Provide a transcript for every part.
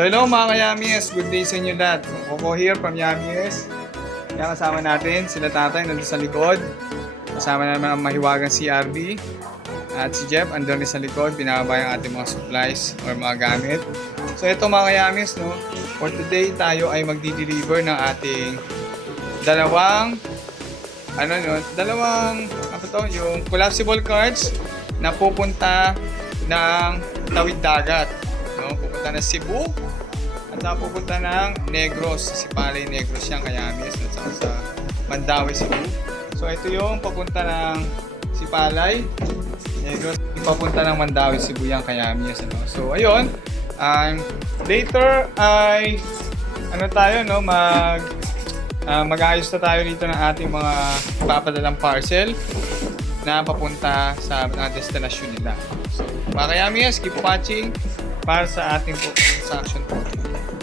So hello mga ka-Yamies, good day sa inyo lahat. Coco here from Yamies. Kaya kasama natin sila tatay nandun sa likod. Kasama naman ang mahiwagang CRB. At si Jeff andun rin sa likod, binababa yung ating mga supplies or mga gamit. So ito mga ka-Yamies, no? For today tayo ay magdi-deliver ng ating dalawang yung collapsible cards na pupunta ng tawid dagat. No? Pupunta ng Cebu at pupunta ng Negros. Sipalay Negros yan, Kayamis, at saka sa Mandaue, Cebu. So ito yung papunta ng Sipalay Negros, papunta ng Mandaue, Cebu yan, Kayamis. Ano? So ayun, later ay mag-aayos na tayo dito ng ating mga ipapadalang parcel na papunta sa destinasyon nila. So, mga Kayamies, keep watching para sa ating transaction po.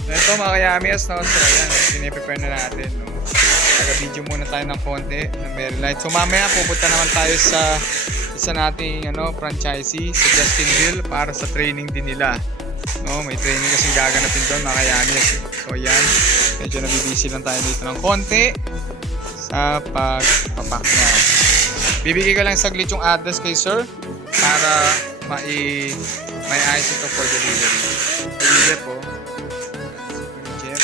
So, ito mga Kayamies, no? So, ayan, piniprepare na natin. No? Taga-video muna tayo ng konti ng Marylight. So, mamaya pupunta naman tayo sa isa nating franchisee sa Justinville para sa training din nila. No, may training kasing gaganapin doon mga Kayamies. So, ayan, medyo nabibisi lang tayo dito ng konti sa pagpapak niya. Bibigay ko lang saglit yung address kay sir para may ayos ito for delivery. Kay Jeff po. Jeff.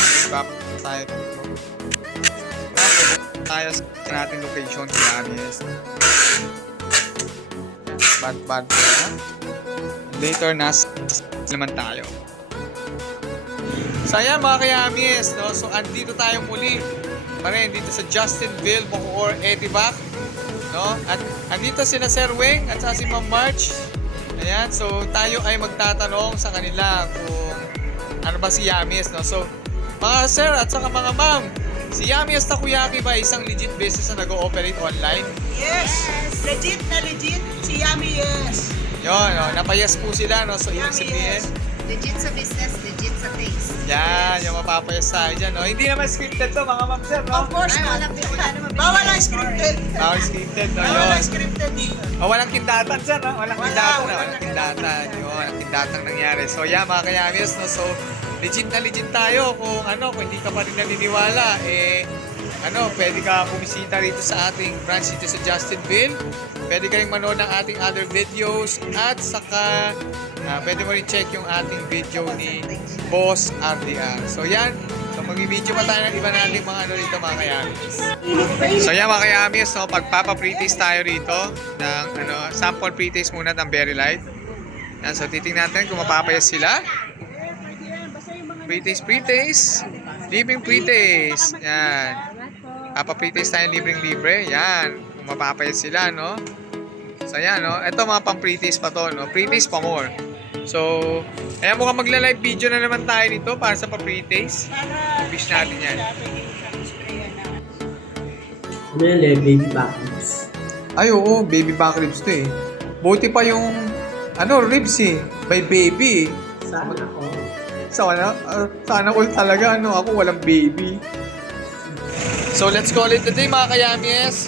Stop tayo dito. Tayo sa natin location kay Amies. Bad po na. Later naman tayo. So ayan mga Kayamies, no? So andito tayo muli pa rin dito sa Justinville, Bacoor, Edivac, no? At andito sila Sir Weng at si Ma'am March. Ayan, so tayo ay magtatanong sa kanila kung ano ba si Yamies, no? So mga sir at saka mga ma'am, si Yamies Takoyaki ba isang legit business na nag-ooperate online? Yes! Legit na legit si Yamies! Yun, no? Napayas po sila, no? So ibig sabihin, Legit sa business, legit sa taste. yan, yung mapapayas tayo dyan, no? Hindi naman scripted to, mga ma'am sir, no? Of course Ay, not! wala naman. Bawal ang scripted! Bawal scripted, no? Bawal Yun. ang scripted dito! Oh, walang kindatan sir, no? Walang Wala, kindatan, no? wala Walang kindatan. Yun, walang kindatan nangyari. So, yeah, mga Kayamies, no? So, legit na legit tayo. Kung hindi ka pa rin naniniwala, pwede ka bumisita rito sa ating branch dito sa Justinville. Pwede ka rin manood ng ating other videos at saka pwede mo rin check yung ating video ni Boss RDR. So, yan. So, mag-video pa tayo ng iba natin mga dito, mga Kayamies. So, yan mga Kayamies, no? Pagpapa-pre-taste tayo rito ng sample pre-taste muna ng Berry Light. Yan, so, titingnan natin kung mapapayas sila. Pre-taste. Libreng pre-taste. Yan. Papa-pre-taste tayo libreng-libre. Yan. Kung mapapayas sila, no? So, yan, no? Ito mga pang-pre-taste pa to, no? Pre-taste pa more. So, ayan, mukhang magla-live video na naman tayo nito para sa pa-pre-taste. Wish natin yan. Ano yan, baby back ribs? Ay, oo, baby back ribs to eh. Buti pa yung, ribs eh. By baby. Saan ako? Sana all talaga, ako walang baby. So, let's call it a day mga Kayamies.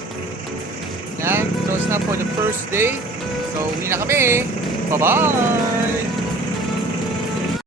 Yan, close na for the first day. So, uwi na kami. Bye-bye!